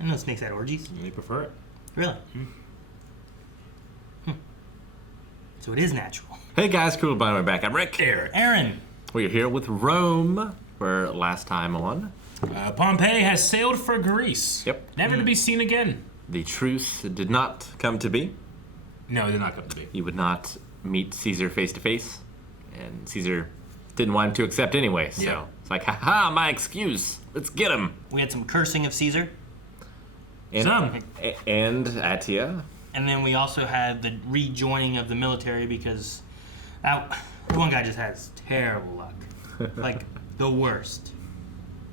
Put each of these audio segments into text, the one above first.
I know snakes had orgies. They prefer it. Really? So it is natural. Hey guys, cool by my back. I'm Rick. Aaron. We're here with Rome for last time on. Pompeii has sailed for Greece. Yep. Never to be seen again. The truce did not come to be. No, it did not come to be. You would not meet Caesar face to face, and Caesar didn't want him to accept anyway. So Yeah. it's like, haha, my excuse. Let's get him. We had some cursing of Caesar. And, Some. and Attia. And then we also had the rejoining of the military because that one guy just has terrible luck. Like, the worst.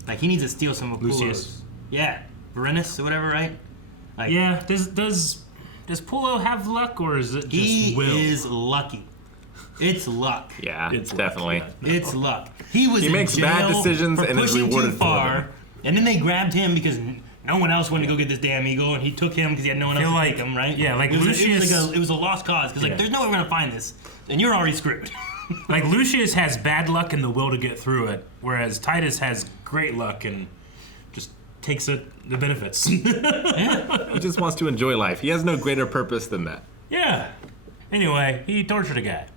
Like, he needs to steal some of Apollo's. Lucius. Yeah. Varenus or whatever, right? Like, Yeah. Does Pullo have luck, or is it just he will? is lucky. It's luck. Yeah, It's definitely. luck, It's luck. He was He in makes jail bad decisions for and is pushing rewarded too for far, them. and then they grabbed him because no one else wanted to go get this damn eagle, and he took him because he had no one else Feel to like- take him, right? yeah, like it was, Lucius- it was a lost cause because Yeah. like there's no way we're gonna find this, and you're already screwed. Like, Lucius has bad luck and the will to get through it, whereas Titus has great luck and just takes the benefits. He just wants to enjoy life. He has no greater purpose than that. Yeah. Anyway, he tortured a guy.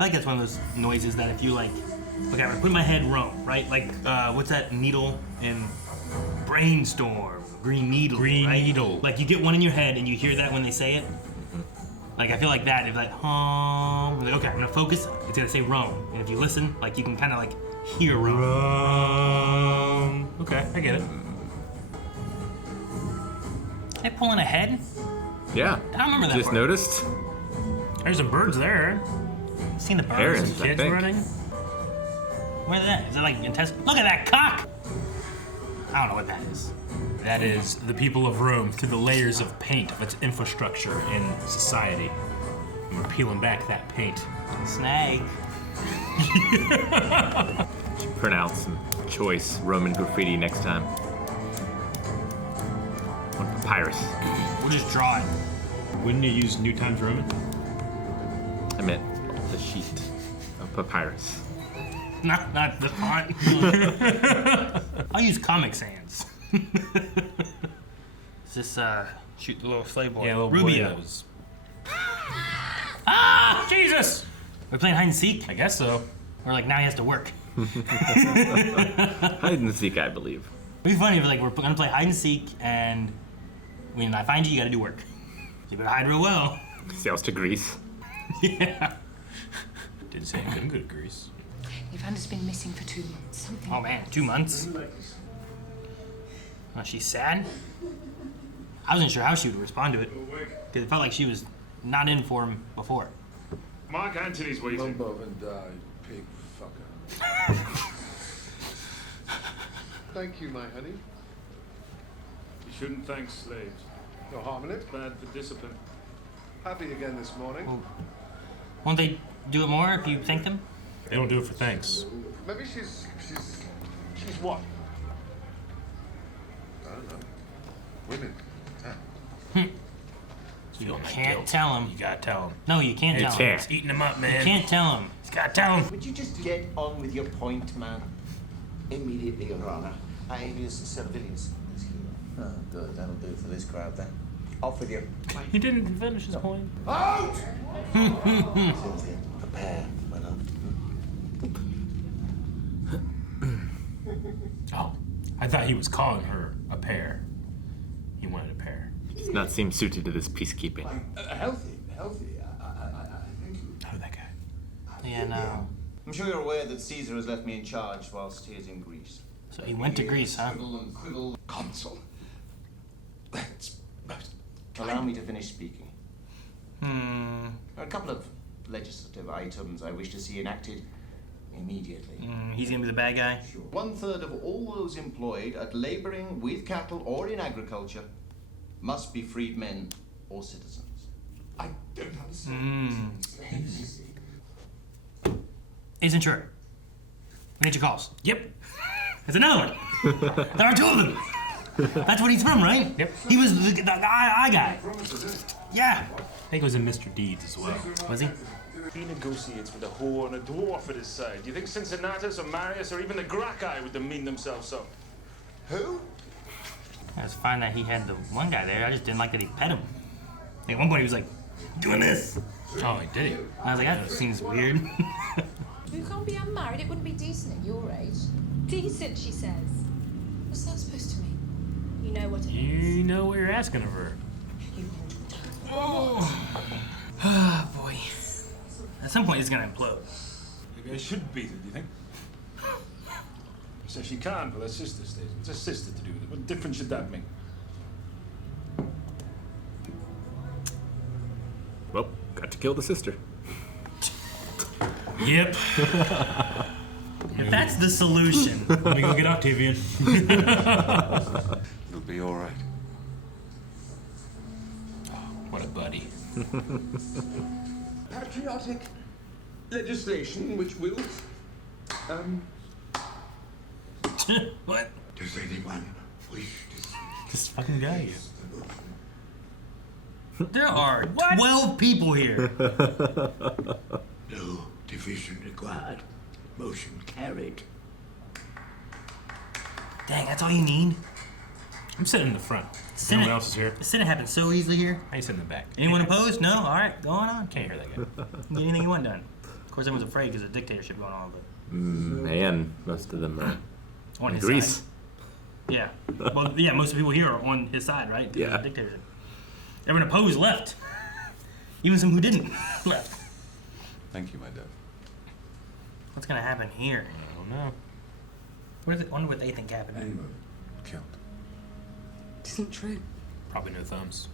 I think that's one of those noises that if you like, okay, I'm gonna put in my head Rome, right? Like, what's that needle in Brainstorm? Green Needle. Green right? Needle. Like, you get one in your head and you hear that when they say it. Like, I feel like that, if like, like, okay, I'm gonna focus, it's gonna say Rome. And if you listen, like, you can kind of like hear Rome. Okay, I get it. Did I pull in a head? Yeah. I don't remember that Just part. noticed. There's some birds there. Seen the birds? Herons, I Kids think. running. Where are they at? Is that like intestine? Look at that cock! I don't know what that is. That is the people of Rome through the layers of paint of its infrastructure in society. And we're peeling back that paint. Snake. Pronounce some choice Roman graffiti next time. On papyrus. We'll just draw it. Wouldn't you use New Times Roman? I meant the sheet of papyrus. Not the font. I'll use Comic Sans. Is this shoot the little slave boy? Yeah, little Rubio. boyos. Ah! Jesus! We're playing hide and seek? I guess so. Or like now he has to work. Hide and seek, I believe. It'd be funny if like we're gonna play hide and seek and when I find you, you gotta do work. You better hide real well. Sails to Greece. Yeah. Didn't say I couldn't go to Greece. Evander's been missing for 2 months. Something. Oh man, 2 months? Oh, she's sad? I wasn't sure how she would respond to it. Because it felt like she was not in for him before. Mark Antony's waiting. Above and die, pig fucker. Thank you, my honey. You shouldn't thank slaves. No harm in it. Bad for discipline. Happy again this morning. Well, won't they do it more if you thank them? They don't do it for thanks. Maybe she's what? I don't know. Women. You Can't tell him. You gotta tell him. No, you can't tell him. can't. It's eating him up, You man. can't tell him. He's gotta tell him. Would you just get on with your point, man? Immediately, Your Honor. Alias Servilius is here. Oh, good. That'll do for this crowd then. Off with you. He didn't finish his point. Out! Cynthia, prepare, my love. Oh, I thought he was calling her a pair. He wanted a pair. Does not seem suited to this peacekeeping. Healthy. Thank you. Oh, that guy. Yeah, no. I'm sure you're aware that Caesar has left me in charge whilst he is in Greece. So he went to Greece, huh? Scribble and quibble. Consul. That's most Allow me to finish speaking. There are a couple of legislative items I wish to see enacted immediately. He's gonna be the bad guy. 1/3 of all those employed at laboring with cattle or in agriculture must be freedmen or citizens. I don't understand. Isn't sure. Nature calls. Yep. There's another one. There are 2 of them. That's what he's from, right? Yep. He was the guy. Yeah. I think it was in Mr. Deeds as well. Was he? He negotiates with a whore and a dwarf at his side. Do you think Cincinnatus or Marius or even the Gracchi would demean themselves so? Who? It was fine that he had the one guy there. I just didn't like that he pet him. Like, at one point he was like, doing this. Oh, did he? I was like, that seems weird. You can't be unmarried. It wouldn't be decent at your age. Decent, she says. What's that supposed to mean? You know what it means. You know what you're asking of her. Oh, boy. At some point, it's gonna implode. Maybe I should beat her, do you think? So she can't, but her sister stays. What's her sister to do with it? What difference should that make? Well, got to kill the sister. Yep. If that's the solution. Let me go get Octavian. It'll be all right. What a buddy. Patriotic legislation which will. What? Does anyone wish to see This fucking guy. There are 12 people here. no division required? Motion carried. Dang, that's all you need? I'm sitting in the front. Senate- No one else is here. The Senate happens so easily here. I sit in the back. Anyone opposed? No? All right, go on. Can't hear that guy. Get anything you want done. Of course, everyone's afraid because of dictatorship going on, but And most of them are on in his Greece. side. Yeah. Well, yeah, most of the people here are on his side, right? Because Yeah. of dictatorship. Everyone opposed left. Even some who didn't left. Thank you, my dove. What's going to happen here? I don't know. I wonder what they think happened. Killed. It isn't true. Probably no thumbs.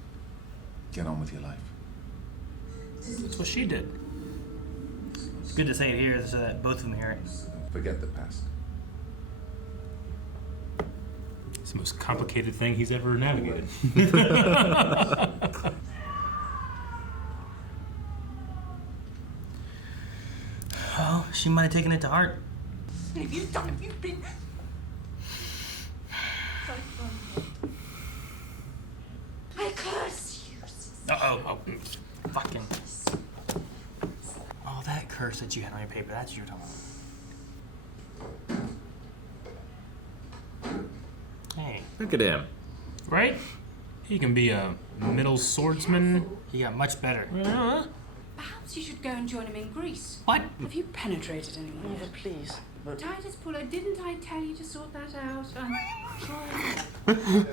Get on with your life. That's what she did. It's good to say it here so that both of them hear it. Forget the past. It's the most complicated thing he's ever navigated. Oh, she might have taken it to heart. What have you done? Have you been... I curse you. Uh-oh. Oh, fucking. Oh, that curse that you had on your paper, that's what you were talking about. Hey, Look at him. Right? He can be a middle swordsman. he got much better. Perhaps you should go and join him in Greece. What? Have you penetrated anyone yet? Please. Titus Puller, didn't I tell you to sort that out? Try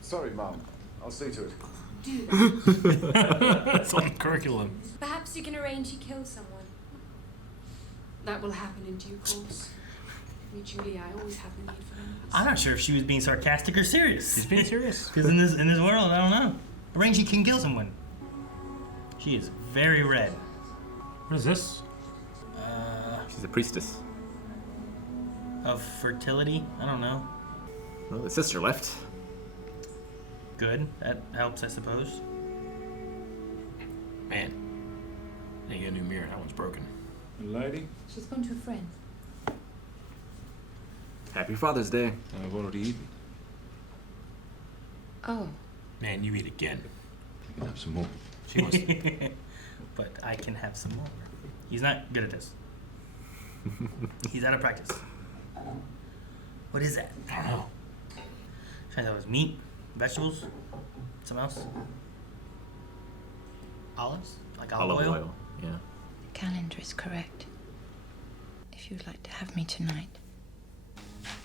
Sorry, Mom. I'll see to it. do that. That's on the curriculum. Perhaps you can arrange he kills someone. That will happen in due course. Me, Julie, I always have the need for them. I'm not sure if she was being sarcastic or serious. He's being serious. Because in this world, I don't know. Arrange he can kill someone. She is very red. What is this? She's a priestess. Of fertility? I don't know. Well, the sister left. Good. That helps, I suppose. Man. I get a new mirror. That one's broken. Lady, She's gone to a friend. Happy Father's Day. I've already eaten. Oh. Man, you eat again. You can have some more. She wants to. But I can have some more. He's not good at this. He's out of practice. What is that? I don't know. Trying to tell, it was meat, vegetables, something else. Olives, like olive oil. Yeah. The calendar is correct. If you'd like to have me tonight.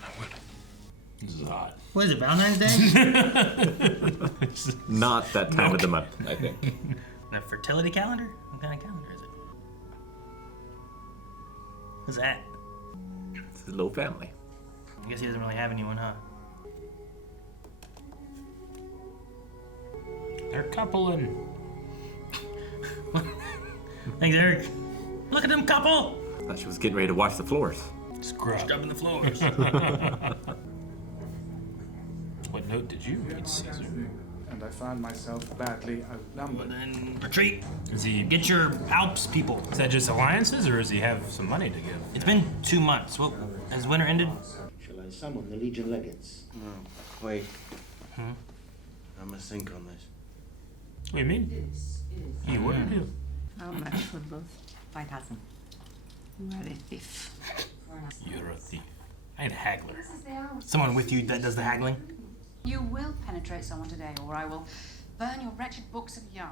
I would. This is hot. What is it? Valentine's Day? Not that time of the month, I think. A fertility calendar? What kind of calendar is it? What's that? It's a little family. I guess he doesn't really have anyone, huh? They're coupling. Thanks, Eric. Look at them couple! Thought she was getting ready to wash the floors. Scrub. Scrubbing the floors. What note did you read, Caesar? and I found myself badly Well, outnumbered. then retreat. Is he? Get your Alps people. Is that just alliances, or does he have some money to give? It's been 2 months. What, has winter ended? Shall I someone, the Legion legates. No, wait. I must think on this. What do you mean? You were. How much for both? 5,000. You are a thief. You're a thief. I ain't a haggler. Someone with you that does the haggling? You will penetrate someone today, or I will burn your wretched books of yard.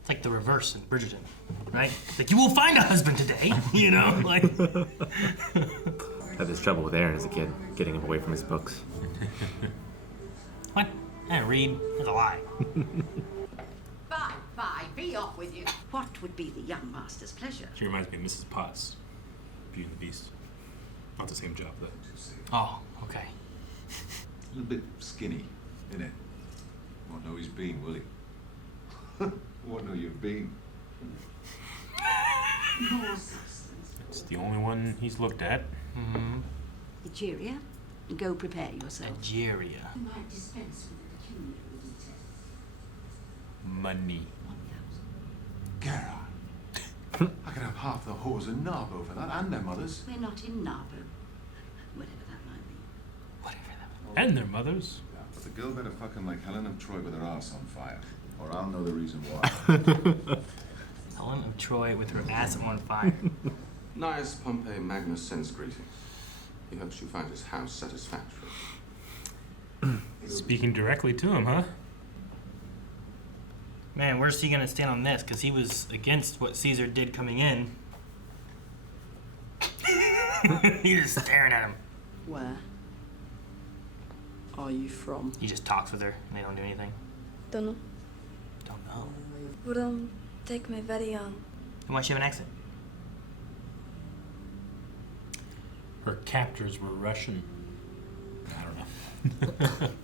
It's like the reverse in Bridgerton, right? Like, you will find a husband today, you know? Like, Had this trouble with Aaron as a kid, getting him away from his books. what? I didn't read. It's a lie. Bye, be off with you. What would be the young master's pleasure? She reminds me of Mrs. Potts, Beauty and the Beast. Not the same job, though. Oh, okay. A little bit skinny, innit? Won't know he's been, will he? Won't know you've been. It's the only one he's looked at. Egeria, go prepare yourself. Egeria. You might dispense with the pecuniary detail. Money. Gerard. I could have half the whores in Narbo for that, and their mothers. We're not in Narbo. Whatever that might be. And their mothers. Yeah, but the girl better fucking like Helen of Troy with her ass on fire. Or I'll know the reason why. Helen of Troy with her ass on fire. Nice Pompey Magnus sends greeting. He hopes you find his house satisfactory. Speaking directly to him, huh? Man, where's he gonna stand on this? Because he was against what Caesar did coming in. He's just staring at him. Where are you from? He just talks with her and they don't do anything. Don't know. Don't know. Wouldn't take me very young. And why she have an accent? Her captors were Russian. I don't know.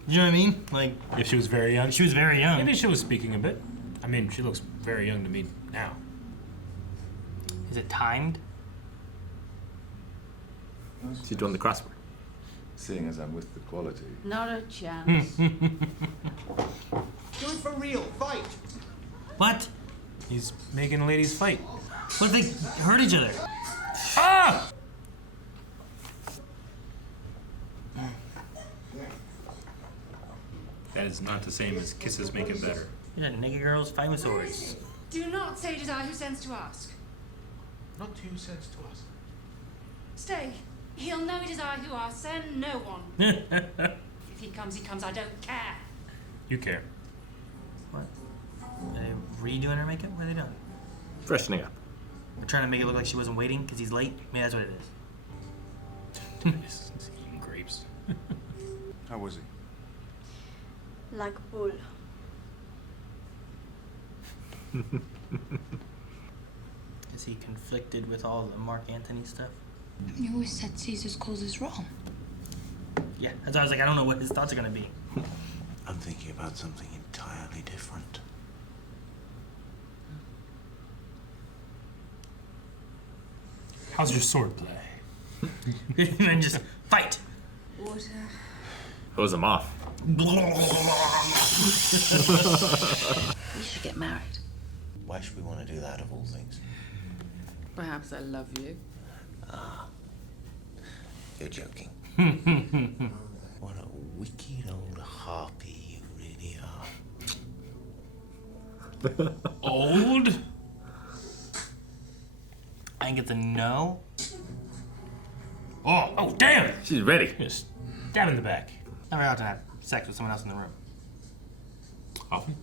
You know what I mean? Like, if she was very young. She was very young. Maybe she was speaking a bit. I mean, she looks very young to me now. Is it timed? She's doing the crossword. Seeing as I'm with the quality. Not a chance. Do it for real, fight! What? He's making ladies fight. What if they hurt each other? Ah! That is not the same as kisses make it better. You know, naked girls fight with swords. Do not say it is I who sends to ask. Not who sends to us. Stay. He'll know it is I who asks, and no one. If he comes, I don't care. You care. What? Are they redoing her makeup? What are they doing? Freshening up. They're trying to make it look like she wasn't waiting because he's late? Maybe that's what it is. He's eating grapes. How was he? Like bull. Is he conflicted with all the Mark Antony stuff? You always said Caesar's cause is wrong. Yeah, that's why I was like, I don't know what his thoughts are gonna be. I'm thinking about something entirely different. How's your sword play? And just fight. Water. Hose him off. We should get married. Why should we want to do that of all things? Perhaps I love you. Ah, you're joking. What a wicked old harpy you really are. Old? I didn't get the no. Oh, damn! She's ready. Just stab in the back. Not very often I have sex with someone else in the room. Often?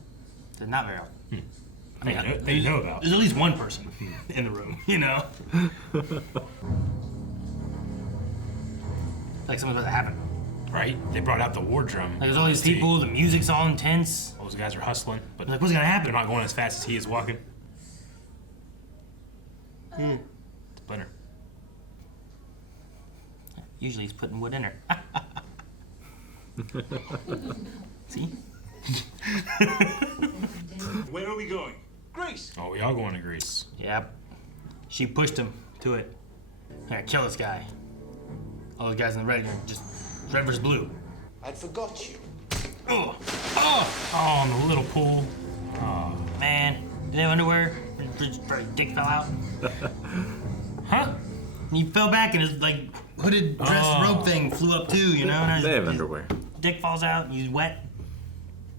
They're not very often. I mean, They know about. There's at least one person in the room, you know? Like something's about to happen. Right? They brought out the war drum. Like there's all these people, the music's all intense. Those guys are hustling, but like, what's gonna happen? They're not going as fast as he is walking. Splinter. Usually he's putting wood in her. See? Where are we going? Greece! Oh, we all going to Greece. Yep. She pushed him to it. I gotta kill this guy. All those guys in the red are just red versus blue. I'd forgot you. Oh! Oh! Oh, in the little pool. Oh. Man, did they have underwear? Dick fell out. Huh? And he fell back and his like hooded dress robe thing flew up too, you know? And They have underwear. Dick falls out, and he's wet.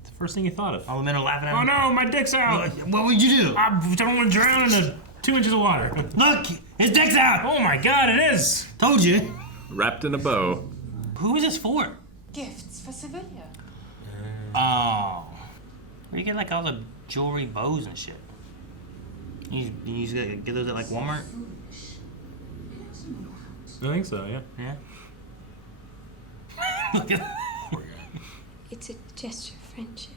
It's the first thing you thought of. All the men are laughing at Oh him. no, my dick's out! What would you do? I don't want to drown in 2 inches of water. Look, his dick's out! Oh my god, it is! Told you. Wrapped in a bow. Who is this for? Gifts for Sevilla. Oh. Where you get like all the jewelry, bows and shit? You get those at like Walmart? I think so, yeah. Yeah. Look at that. It's a gesture of friendship.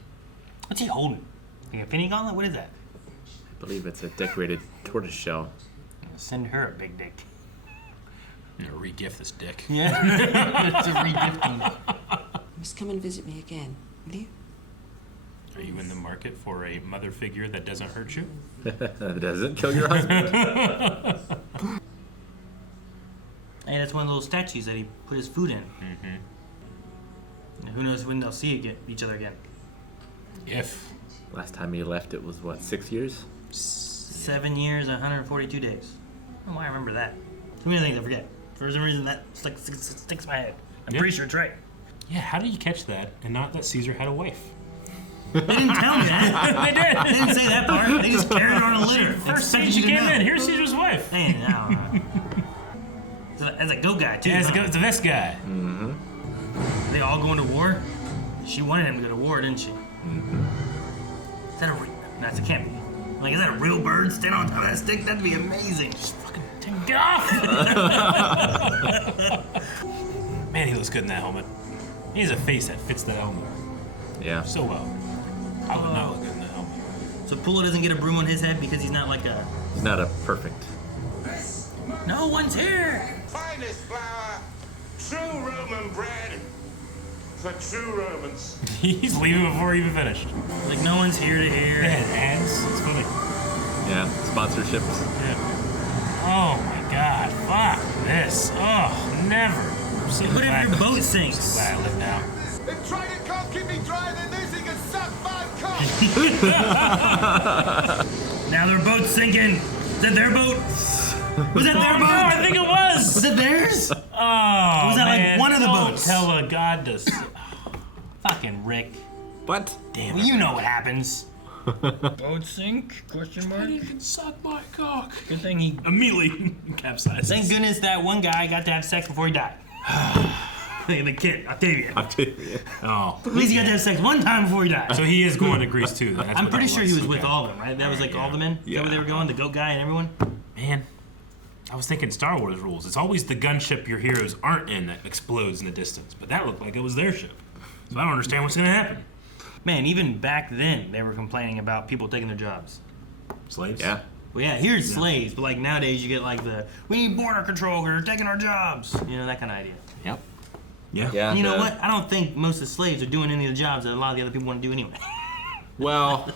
What's he holding? Like a penny gauntlet? What is that? I believe it's a decorated tortoise shell. Send her a big dick. I'm gonna re-gift this dick. Yeah. It's a re-gifting. You must come and visit me again, will you? Are you in the market for a mother figure that doesn't hurt you? That doesn't kill your husband. Hey, that's one of those statues that he put his food in. Mm-hmm. Who knows when they'll see each other again? If. Last time he left, it was what, 6 years? 7 years, 142 days. I don't know why I remember that. Too many things I forget. For some reason, that sticks in my head. I'm pretty sure it's right. Yeah, how did you catch that and not that Caesar had a wife? They didn't tell me that. They did. They didn't say that part. They just carried her on a litter. First thing she came in, here's Caesar's wife. Hey, no. As a goat guy, too. Yeah, as a vest guy. Mm-hmm. They all going to war? She wanted him to go to war, didn't she? Mm-hmm. Is that a real... No, it can't be. Like, is that a real bird standing on top of that stick? That'd be amazing. Just fucking take it off. Man, he looks good in that helmet. He has a face that fits that helmet. Yeah. So well. I would not look good in that helmet. So Pula doesn't get a broom on his head because he's not like a... He's not a perfect. No one's here. Finest flour, true Roman bread for true Romans. He's leaving before he even finished. Like, no one's here to hear. They had ads. It's funny. Yeah, sponsorships. Yeah. Oh my god. Fuck this. Oh, never. I'm so What glad- if your boat sinks? So glad I live now. If Trident can't keep me dry, they're losing a sub-5 cock! Now their boat's sinking. Is that their boat? Was that their boat? No, I think it was. Was it theirs? Oh, Was that man. like one of the Don't boats? Tell a god to. Fucking Rick. What? Damn Well, it. you know what happens. Boat sink? Question mark. You can suck my cock. Good thing he... Immediately capsizes. Thank goodness that one guy got to have sex before he died. The kid, Octavian. Oh. At least he got to have sex one time before he died. So he is going to Greece too. Then. That's I'm what pretty that sure was. he was with Okay. all of them, right? That was like all the men? Is that where they were going? The goat guy and everyone? Man, I was thinking Star Wars rules. It's always the gunship your heroes aren't in that explodes in the distance. But that looked like it was their ship. So I don't understand what's going to happen. Man, even back then, they were complaining about people taking their jobs. Slaves? Yeah. Well, yeah, here's slaves, but like nowadays you get like we need border control, they're taking our jobs. You know, that kind of idea. Yep. Yeah. Yeah. And you know what? I don't think most of the slaves are doing any of the jobs that a lot of the other people want to do anyway. Well,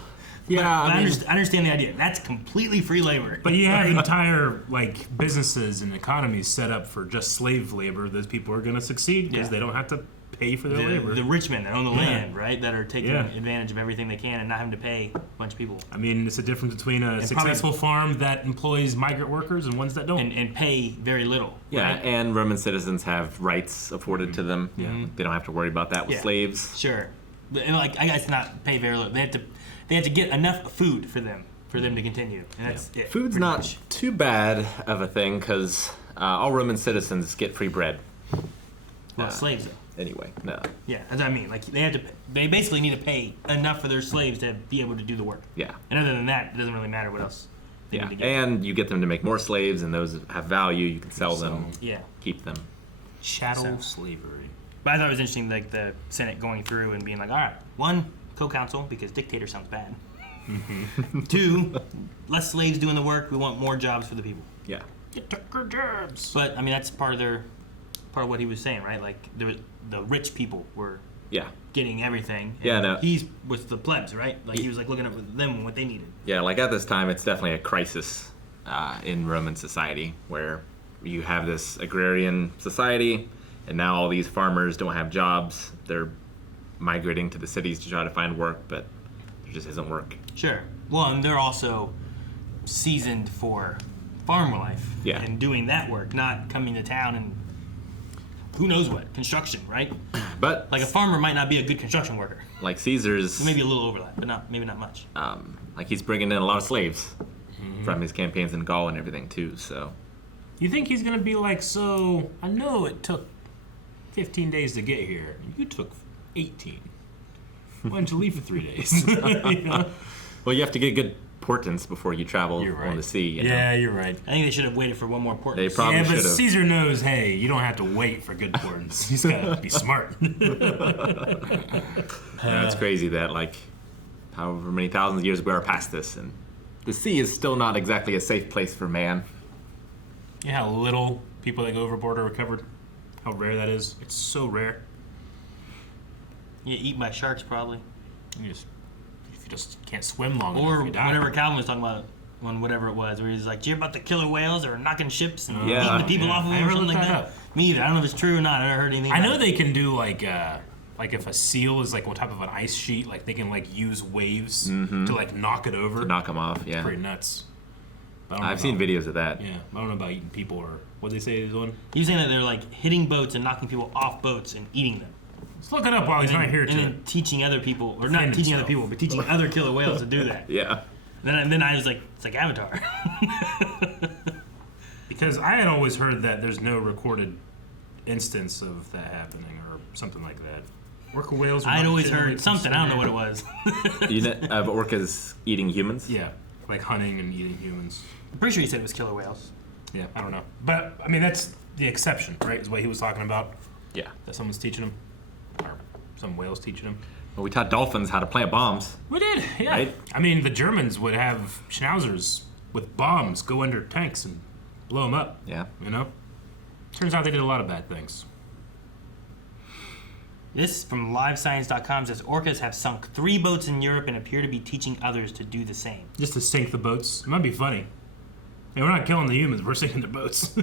yeah, But I mean, I understand the idea. That's completely free labor. But you have entire like businesses and economies set up for just slave labor. Those people are going to succeed because Yeah. they don't have to pay for their labor. The rich men that own the land, right? That are taking Yeah. advantage of everything they can and not having to pay a bunch of people. I mean, it's a difference between a And successful farm that employs migrant workers and ones that don't. And pay very little. yeah, right? and Roman citizens have rights afforded to them. Yeah. They don't have to worry about that with Yeah. slaves. Sure. But, and, like, I guess not pay very little. They have to get enough food for them to continue. And that's it. Food's pretty not much. too bad of a thing because all Roman citizens get free bread. Well, slaves though. Anyway, no. Yeah, that's what I mean. Like they basically need to pay enough for their slaves to be able to do the work. Yeah. And other than that, it doesn't really matter what else they Yeah, need to get. and you get them to make more slaves, and those have value. You can sell them, Yeah. keep them. Chattel slavery. But I thought it was interesting, like the Senate going through and being like, all right, 1, co-counsel, because dictator sounds bad. 2, less slaves doing the work. We want more jobs for the people. Yeah. Get Tucker jobs. But I mean, that's part of what he was saying, right? Like the rich people were Yeah. getting everything. Yeah, and no. He's with the plebs, right? Like he was like looking at them and what they needed. Yeah, like at this time, it's definitely a crisis in Roman society where you have this agrarian society, and now all these farmers don't have jobs. They're migrating to the cities to try to find work, but there just isn't work. Sure. Well, and they're also seasoned for farm life. Yeah. And doing that work, not coming to town and who knows what, construction, right? But like a farmer might not be a good construction worker. Like Caesar's, Maybe a little overlap, but maybe not much. Like he's bringing in a lot of slaves from his campaigns in Gaul and everything too. So, You think he's gonna be like, so I know it took 15 days to get here. You took 18. Why didn't you leave for 3 days? You know? Well, you have to get good portents before you travel on the sea. You know? Yeah, you're right. I think they should have waited for one more port. They probably yeah, but should have. Caesar knows, hey, you don't have to wait for good portents. He's gotta be smart. It's crazy that like however many thousands of years we are past this, and the sea is still not exactly a safe place for man. You know how little people that go overboard are recovered? How rare that is? It's so rare. You get eaten by sharks, probably. If you just can't swim long enough, Or you die. whatever Calvin was talking about on whatever it was, where he's like, "You're about to killer whales or knocking ships and eating the people off of I them or never something like looked that." that Me either. I don't know if it's true or not. I never heard anything. I about know it. they can do like if a seal is like on top of an ice sheet, like they can like use waves to like knock it over. To knock them off, yeah. It's pretty nuts. But I don't know I've seen about- videos of that. Yeah, I don't know about eating people or what they say is on. He was saying that they're like hitting boats and knocking people off boats and eating them. Let's look it up while he's not here And to then teaching other people, or not defend teaching other himself. people, but teaching other killer whales to do that. Yeah. Then I was like, it's like Avatar. Because I had always heard that there's no recorded instance of that happening or something like that. Orca whales. I'd always heard something. I don't know what it was. You know, of orcas eating humans? Yeah, like hunting and eating humans. I'm pretty sure he said it was killer whales. Yeah, I don't know. But, I mean, that's the exception, right? Is what he was talking about. Yeah. That someone's teaching him. Or some whale's teaching him. Well, we taught dolphins how to plant bombs. We did, yeah. Right? I mean, the Germans would have schnauzers with bombs go under tanks and blow them up. Yeah. You know? Turns out they did a lot of bad things. This from livescience.com says orcas have sunk 3 boats in Europe and appear to be teaching others to do the same. Just to sink the boats. It might be funny. Hey, we're not killing the humans, we're sinking their boats.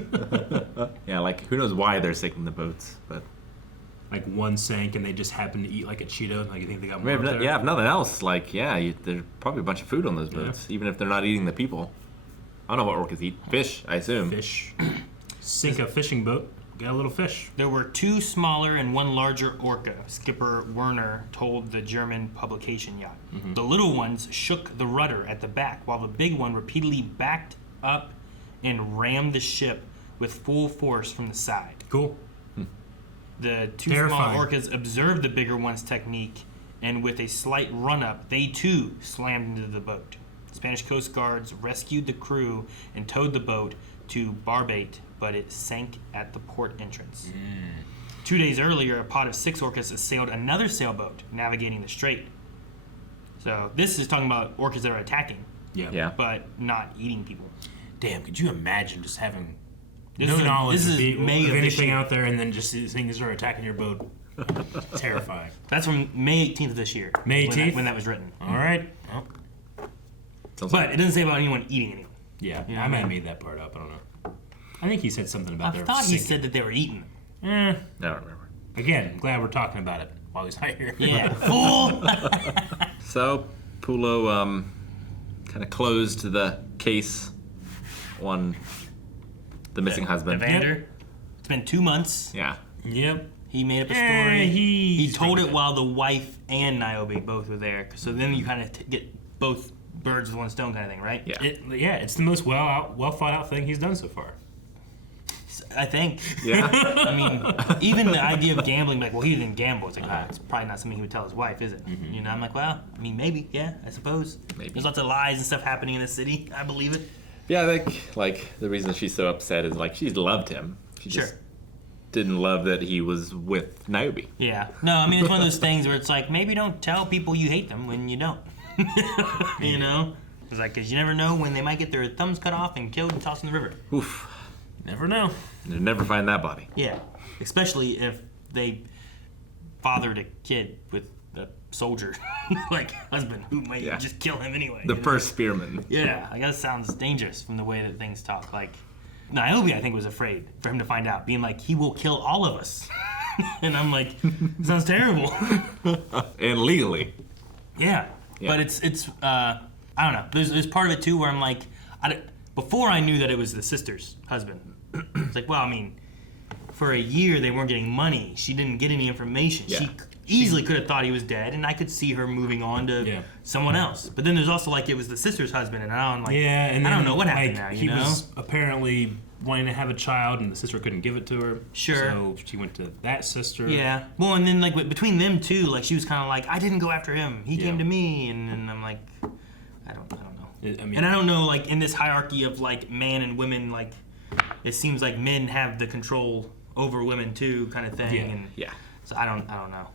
Yeah, like who knows why they're sinking the boats, but like one sank and they just happened to eat like a Cheeto. Like you think they got I more mean, up there? if nothing else, like there's probably a bunch of food on those boats, even if they're not eating the people. I don't know what orcas eat. Fish, I assume. Fish. Sink a fishing boat, get a little fish. There were 2 smaller and 1 larger orca, Skipper Werner told the German publication yacht. The little ones shook the rudder at the back, while the big one repeatedly backed up and rammed the ship with full force from the side. Cool. The 2 Terrifying. small orcas observed the bigger one's technique, and with a slight run-up, they too slammed into the boat. Spanish Coast Guards rescued the crew and towed the boat to Barbate, but it sank at the port entrance. 2 days earlier, a pod of 6 orcas assailed another sailboat navigating the strait. So this is talking about orcas that are attacking, but not eating people. Damn, could you imagine just having This no is- knowledge this of, is May of of this anything year. out there and then just these things are attacking your boat? Terrifying. That's from May 18th of this year. May 18th? when that was written. All right. Well, But it doesn't say about anyone eating anyone. yeah, You know I what might I have mean? made that part up. I don't know. I think he said something about I their thought he sinking. said that they were eating them. Eh. I don't remember. Again, I'm glad we're talking about it while he's not here. Yeah, fool! So Pulo kind of closed the case on the missing husband. Evander. It's been 2 months. Yeah. Yep. He made up a story. He told it while the wife and Niobe both were there. So then you kind of get both birds with one stone kind of thing, right? Yeah. It's the most well thought out thing he's done so far. I think. Yeah. I mean, even the idea of gambling, like, well, he didn't gamble. It's like, it's probably not something he would tell his wife, is it? You know, I'm like, well, I mean, maybe, yeah, I suppose. Maybe. There's lots of lies and stuff happening in the city. I believe it. Yeah, I think like the reason she's so upset is like she loved him. She just didn't love that he was with Niobe. Yeah. No, I mean, it's one of those things where it's like, maybe don't tell people you hate them when you don't. You know? It's like, because you never know when they might get their thumbs cut off and killed and tossed in the river. Oof. Never know. You'll never find that body. Yeah. Especially if they fathered a kid with a soldier, like husband, who might just kill him anyway. The you know? first spearman. Yeah, I guess it sounds dangerous from the way that things talk. Like, Niobe, I think, was afraid for him to find out, being like, he will kill all of us. And I'm like, sounds terrible. And legally. Yeah. But it's I don't know. There's part of it too where I'm like, before I knew that it was the sister's husband, it's like, well, I mean, for a year they weren't getting money. She didn't get any information. Yeah. She easily could have thought he was dead, and I could see her moving on to someone else. But then there's also like it was the sister's husband, and I don't like. Yeah, and I then, don't know what happened like, now. He was apparently wanting to have a child, and the sister couldn't give it to her. Sure. So she went to that sister. Yeah. Well, and then like between them two, like she was kind of like, I didn't go after him. He came to me, and then I'm like, I don't know. I mean, and I don't know, like in this hierarchy of like man and women, like it seems like men have the control over women too, kind of thing. Yeah. And yeah. So I don't know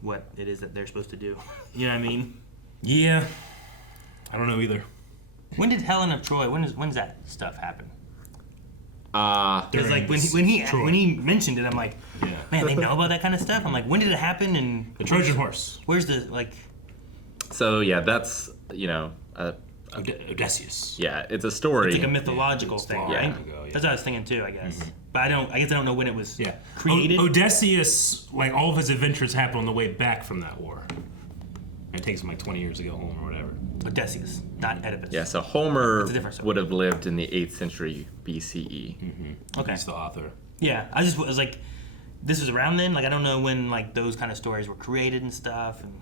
what it is that they're supposed to do. You know what I mean? Yeah. I don't know either. When did Helen of Troy? When's that stuff happen? Because like when he mentioned it, I'm like, man, they know about that kind of stuff. I'm like, when did it happen? And the Trojan horse. Where's the like? So yeah, that's Odysseus. Yeah, it's a story. It's like a mythological thing, right? That's what I was thinking too, I guess. But I guess I don't know when it was created. Odysseus, like all of his adventures happen on the way back from that war. It takes him like 20 years to go home or whatever. Odysseus, not Oedipus. Yeah, so Homer That's a different story. would have lived in the 8th century BCE. Okay. He's the author. Yeah, I was like, this was around then. Like I don't know when like those kind of stories were created and stuff, and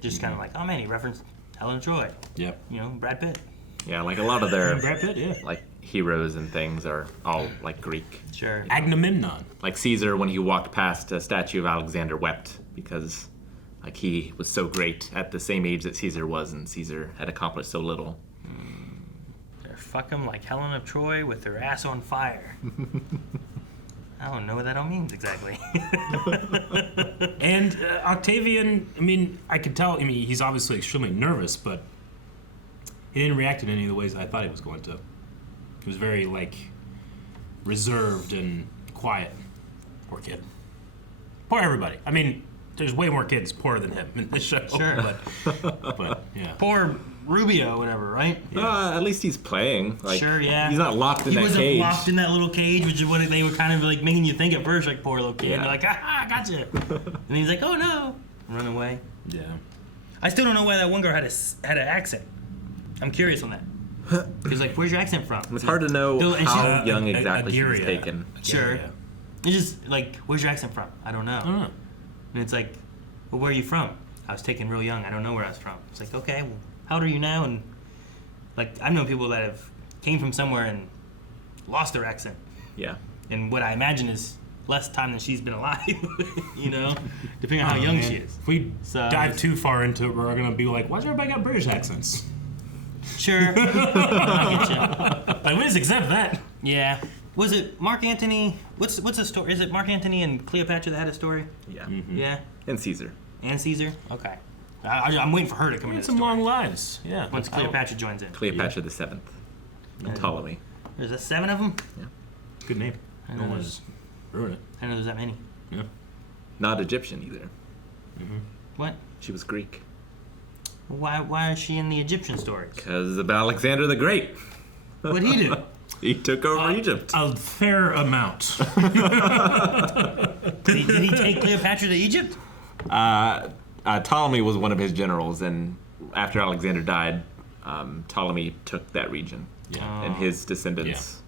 just kind of like, oh man, he referenced Helen of Troy. Yep. You know, Brad Pitt. Yeah, like a lot of their Brad Pitt, yeah. like heroes and things are all like Greek. Sure. Agamemnon. Like Caesar, when he walked past a statue of Alexander, wept because like he was so great at the same age that Caesar was, and Caesar had accomplished so little. Fuck him like Helen of Troy with her ass on fire. I don't know what that all means exactly. And Octavian, I mean, I could tell, he's obviously extremely nervous, but he didn't react in any of the ways I thought he was going to. He was very, like, reserved and quiet. Poor kid. Poor everybody. I mean, there's way more kids poorer than him in this show. Sure. But yeah. Poor Rubio, whatever, right? At least he's playing. Like, sure, yeah. He's not locked in that cage. He wasn't locked in that little cage, which is what they were kind of like making you think at first, like poor little kid. Yeah. They're like, ah, gotcha. And he's like, oh no, run away. Yeah. I still don't know why that one girl had an accent. I'm curious on that. Because like, where's your accent from? It's hard to know how young exactly she was Egeria. taken. Sure. Yeah. It's just like, where's your accent from? I don't know. And it's like, well, where are you from? I was taken real young. I don't know where I was from. It's like, okay, well, how old are you now? And like, I've known people that have came from somewhere and lost their accent. Yeah. And what I imagine is less time than she's been alive, you know, depending on how young she is. If we dive too far into it, we're going to be like, why's everybody got British accents? Sure. I get you. Like, we just accept that. Yeah. Was it Mark Antony? What's the story? Is it Mark Antony and Cleopatra that had a story? Yeah. Yeah. And Caesar. And Caesar? Okay. I'm waiting for her to come into the some story. long lives. Yeah. Once Cleopatra joins in. Cleopatra the 7th. And Ptolemy. There's 7 of them? Yeah. Good name. I No know one's ruin it. I know there's that many. Yeah. Not Egyptian either. What? She was Greek. Why is she in the Egyptian stories? Because of Alexander the Great. What'd he do? He took over Egypt. A fair amount. Did he take Cleopatra to Egypt? Ptolemy was one of his generals, and after Alexander died, Ptolemy took that region. Yeah. And his descendants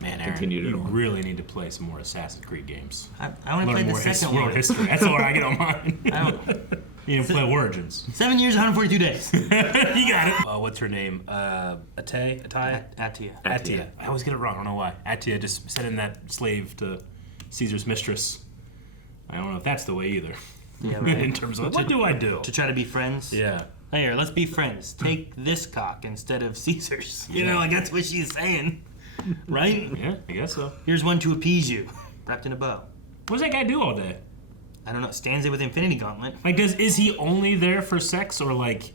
Man, Aaron, continued it you on. really need to play some more Assassin's Creed games. I want to play the second world one. history. That's where I get on mine. You need to play Origins. 7 years, 142 days. You got it. What's her name? Attia? Attia. I always get it wrong. I don't know why. Attia just sent in that slave to Caesar's mistress. I don't know if that's the way either. Yeah, right. In terms of what do I do? To try to be friends? Yeah. Here, let's be friends. Take this cock instead of Caesar's. You know, like that's what she's saying. Right? Yeah, I guess so. Here's one to appease you, wrapped in a bow. What does that guy do all day? I don't know. Stands there with the Infinity Gauntlet. Like, is he only there for sex, or like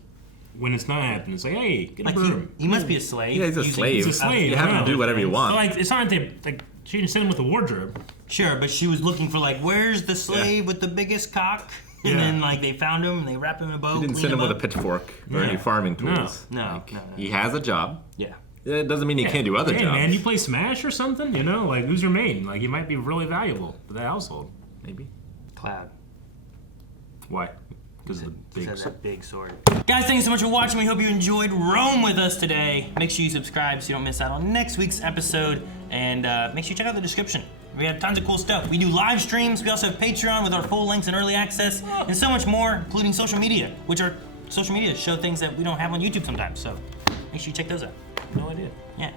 when it's not happening, it's like, hey, get a Like broom. he must be a slave. Yeah, he's a slave. He's a slave. You have yeah. to do whatever you want. But like, it's not like she didn't send him with a wardrobe. Sure, but she was looking for like, where's the slave with the biggest cock? And then like they found him and they wrapped him in a bow. He didn't send him with a pitchfork or any farming tools. No. He has a job. Yeah. It doesn't mean he can't do other hey, jobs. man, you play Smash or something? You know, like, who's your main? Like, he might be really valuable for that household. Maybe. Cloud. Why? Because of the big that big sword. Guys, thanks so much for watching. We hope you enjoyed Rome with us today. Make sure you subscribe so you don't miss out on next week's episode. And make sure you check out the description We have tons of cool stuff. We do live streams. We also have Patreon with our full links and early access, and so much more, including social media, which are social media show things that we don't have on YouTube sometimes. So make sure you check those out. No idea. Yeah.